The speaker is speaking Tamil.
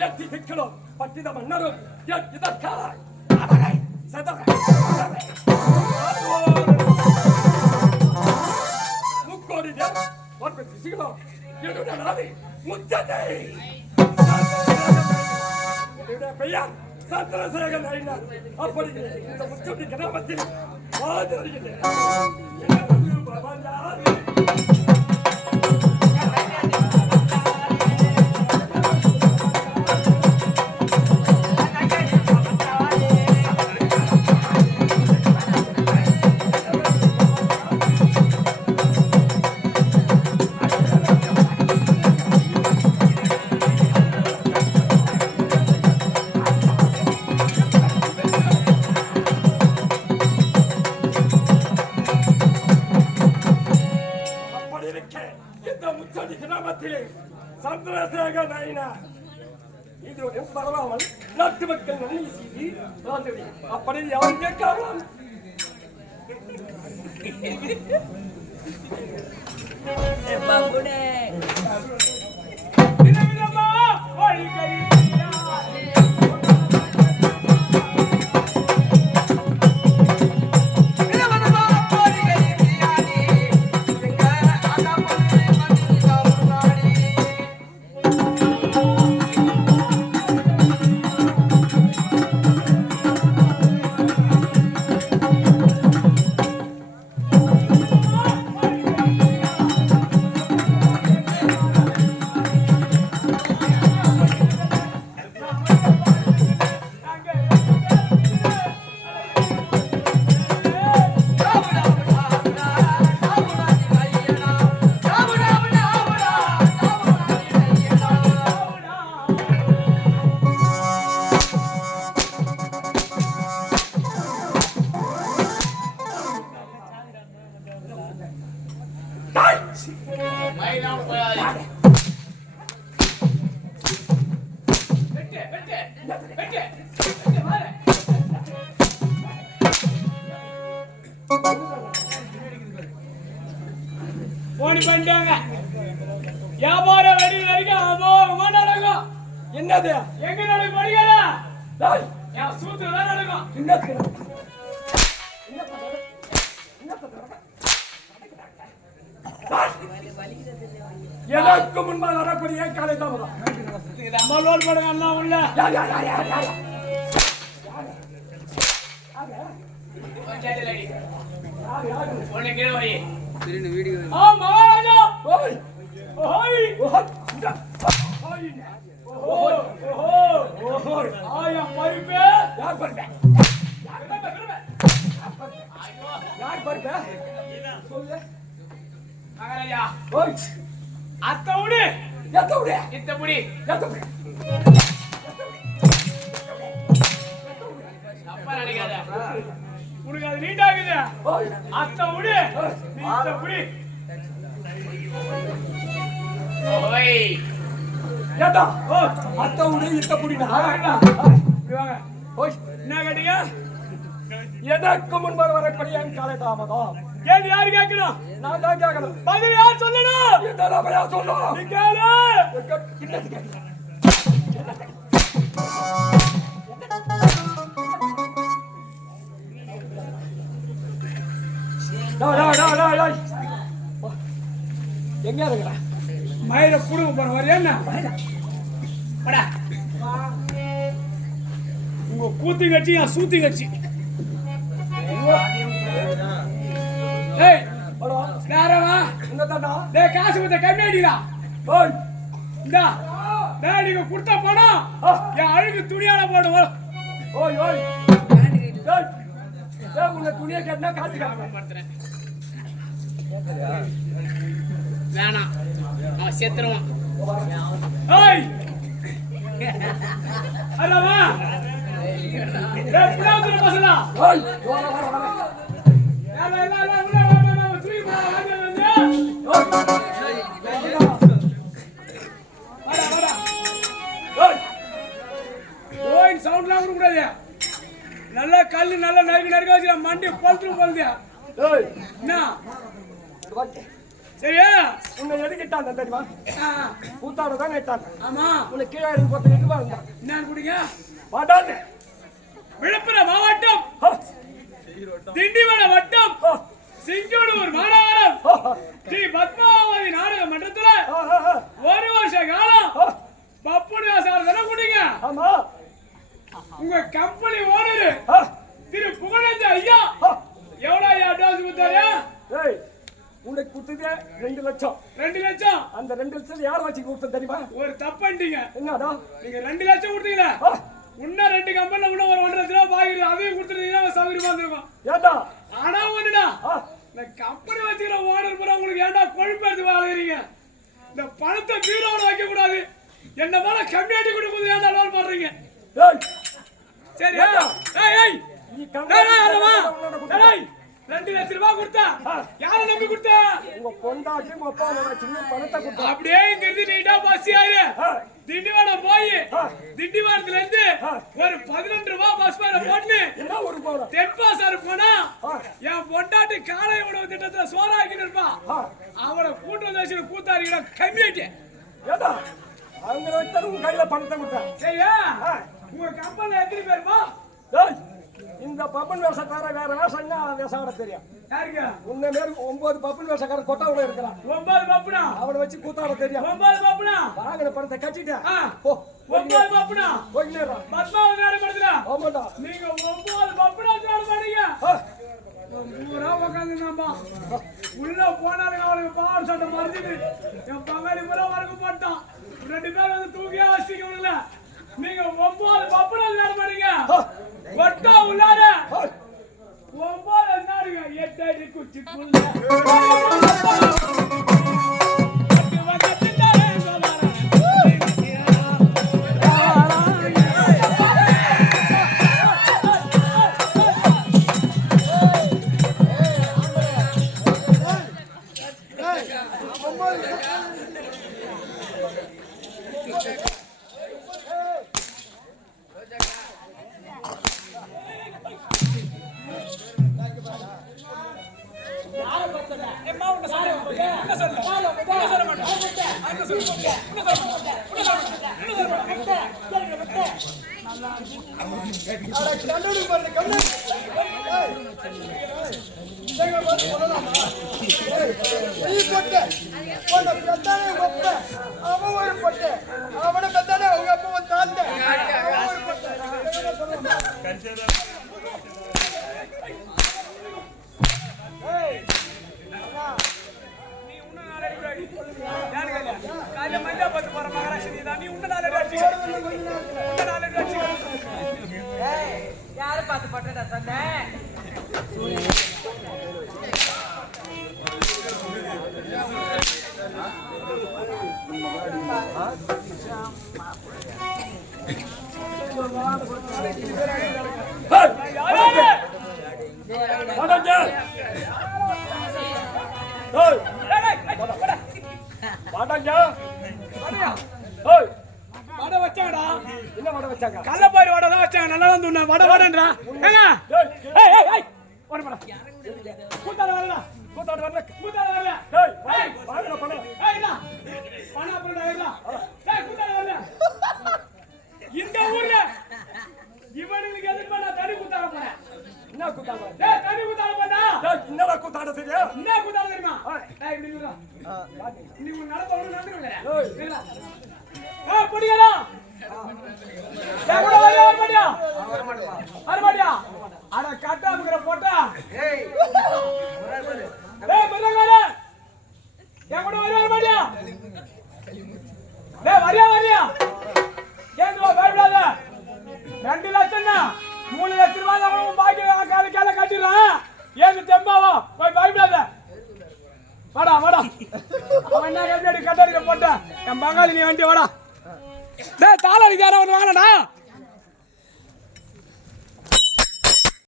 எத்தி திக்கிலும் பட்டித மன்னரும் இதற்காக அவரை செதற முக்கோடி தேவ ஒன்பது திசைகளும் என்னுடைய நாதி முத்தனை என்னுடைய பெயர் சந்திரசேகர் ஐயனார் அப்படி இந்த முச்சொடி கிராமத்தில் வாழ்ந்து வருகின்றேன் சந்திரசேகர் இது பரவாமல் நாட்டு மக்கள் நன்மை செய்து வாழ்ந்தது அப்படி யாரும் கேட்காமல் போன் பண்ணிட்டாங்க. வியாபாரம் வெடி வரைக்கும் அமோகமா நடக்கும். என்னது? எங்க நடக்கும் என் சூத்துல தான் நடக்கும். என்னது? எனக்கு முன்பாக வரக்கூடிய காலை தாமதம்? இது அம்மா லோன் போடுங்க அண்ணா உள்ள வீடியோ ஆ மகாராஜா ஓய் ஓய் ஓய் இந்த ஓய் ஓஹோ ஓஹோ ஓய் ஆயம் பருப்பு யார் பர்பே யார் பர்பே சொல்லு மகாராஜா ஓய் அத்தை விடு எத்த விடு இத்த முடி. எத்த விடு தப்பா நினைக்காத. உனக்கு அது நீட்டாகுது ஓய். அத்தை விடு இத்த புடி ஓய். ஏட்டா ஓ அத்த விடு இத்த இப்படி வாங்க ஓய். என்ன கேட்டீங்க? எனக்கு முன்பாக வரக்கூடிய காலை தாமதம். கேள்வி யாரு கேட்கணும்? நான் தான் கேட்கணும். பதில் யார் சொல்லணும்? இந்த நபரையா சொல்லும் நீ கேளு. என்னது கேட்கலாம் எங்க இருக்கிற மயிர புடுங்க போற மாதிரி என்ன? படா உங்க கூத்து கட்சி என் சூத்தி கட்சி. டேய் காசு கொடுத்த கம்மி அடிடா ஓய் இந்தா. டேய் நீங்க கொடுத்த பணம். என் அழுகு துணியால போடுவோம் ஓய் ஓய் டேய். டேய் உன்னை துணியை கேட்டா காசு கேட்கணும் வேணாம். அவன் செத்துருவான். ஏய். அரவா டேய் புடாதுற ஓய் வா வா ஓயின் சவுண்ட்லாம் கொடுக்க கூடாது நல்ல கல்லு நல்ல நறுக்கு நறுக்க வச்சு மண்டி பழுத்து பழுது ஏய். என்ன? சரியா? உன்னை எதுக்கிட்டான் தெரியுமா? கூத்தாட தான் இட்டான் ஆமா. உன்னை கீழே இருந்தான் என்ன குடிங்க. மாட்டான் விழுப்புரம் மாவட்டம். திண்டிவனம் வட்டம். சிங்கனூர் மாநகரம். ஸ்ரீ பத்மாவதி நாடக மன்றத்துல ஒரு வருஷ காலம் பப்புனு சார் தானே குடிங்க ஆமா உங்க கம்பெனி ஓனர். திரு புகழேந்தி ஐயா. எவ்வளவு ஐயா அட்வான்ஸ் கொடுத்தாரு? ஏய் உனக்கு கொடுத்ததே ரெண்டு லட்சம். ரெண்டு லட்சம்? அந்த ரெண்டு லட்சம் யார் வச்சு கொடுத்தது தெரியுமா? ஒரு தப்புட்டீங்க என்னடா? நீங்க ரெண்டு லட்சம் கொடுத்தீங்களா? இன்னும் ரெண்டு கம்பெனில உள்ள ஒரு ஒன்றரை லட்ச ரூபா பாக்குது அதையும் கொடுத்துருந்தீங்கன்னா சௌகரியமா இருந்திருக்கும் ஏண்டா? ஆனா ஒண்ணுடா இந்த கம்பெனி வச்சுக்கிற ஓனர் பூரா உங்களுக்கு ஏன்டா கொழுப்பு எடுத்து வாழுகிறீங்க இந்த பணத்தை பீரோட வைக்க கூடாது என்ன போல கம்மியாட்டி கொடுக்குறது ஏன்டா லோன் பண்றீங்க ஏய் சரி ஏய் ஏய் நீ டேய், டேய், ரெண்டு லட்ச ரூபாய் கொடுத்தா. யாரை நம்பி கொடுத்த? உங்க பொண்டாட்டி உங்க அப்பா அம்மா சின்ன பணத்தை கொடுத்தா. அப்படியே இங்க இருந்து நீட்டா பஸ் ஏறு. ஆ, திண்டிவனம் போய். திண்டிவனத்துல இருந்து. ஒரு பதினெட்டு ரூபாய் பஸ் ஃபேர போட்டு என்ன ஒரு தென்பாசாரு போனா. என் பொண்டாட்டி காலை உணவு திட்டத்துல சோறாக்கிட்டு இருப்பான் ஆ, அவளை கூட்டு வந்து வச்சு கூத்தாடிக்கிற கம்மியாட்டி ஏண்டா? அவங்க வச்சது உங்க கையில பணத்தை கொடுத்தா சரியா. உங்க கம்பெனில எத்தனை பேருமா இந்த பப்பன் வேஷம் தவிர வேற வேஷம் என்ன வேஷம் ஆட தெரியும். யாருங்க? உன்னை மாரி ஒன்பது பப்பன் வேஷக்காரன் கொட்டாவுல இருக்கிறான். ஒன்பது பப்புனா? அவனை வச்சு கூத்தாட தெரியும். ஒன்பது பப்புனா? வாங்கின பணத்தை கட்டிட்டேன். ஒன்பது பப்புனா? போயினேறா பத்மாவது நேரம் படுத்துறா? ஆமாடா. நீங்க ஒன்பது பப்புனா நேரம் பண்ணீங்க பூரா உட்காந்துருந்தாம்பா உள்ள போனாலும் அவனுக்கு பாவம் சட்டை மறைஞ்சிது என் பங்காளி பூரா வரக்கு போட்டான். ரெண்டு பேரும் வந்து தூக்கியா வச்சுக்கல நீங்க ஒன்பது பப்புனா நேரம் பண்ணீங்க ஒட்டா உள்ளார. ஒன்பது நாடுங்க எட்டு அடி குச்சிக்குள்ள அவன் ஒரு பொட்டு அவனை பெத்தானே அவங்க அப்பா ஒரு தாழ்ந்த அவன் ஒரு பொட்டு யாரு பார்த்து பட்டடா சொன்னேன் ஏய், வாடாங்க. ஏய், வாடாங்க. ஏய், வடை வச்சாங்கடா என்ன வடை வச்சாங்க கள்ளப்பாரி வடை தான் வச்சாங்க நல்லா வந்து உன்னை வடை வடைன்றா ஏங்க ஏய், ஏய் ஏய் கூத்தாட வரல கூத்தாடு வரல. கூத்தாட வரல ஏய், வாய், வாங்கின பணம். ஏய் என்ன பணம் அப்புறம் ஏய் கூத்தாட வரல இந்த ஊர்ல. இவனுங்களுக்கு எதிர்ப்பா நான் தனி கூத்தாட போறேன் என்ன கூத்தாடு? ஏய் தனி கூத்தாட போறா ஏய், என்னடா கூத்தாட தெரியும்? என்ன கூத்தாட தெரியுமா? ஏய் இப்படி நில்லுடா. நீ உன் நடப்ப ஒண்ணு நடந்துருங்க ஏய். பொடிகளா ஏய் கூட வர மாட்டியா வர மாட்டியா அட கட்டா முகர போட்டா. ஏய். டேய் மரங்காரே என் கூட வரியா வர மாட்டியா டேய் வரியா வரியா? ஏங்க தெம்பாவா போய் பயப்படாத. வாடா வாடா. அவன் என்ன கம்பெனி கட்டடிக்க போட்ட? என் பங்காளி நீ வண்டி வாடா. டேய் தாளாரி யாரோ ஒன்று வாங்கடா.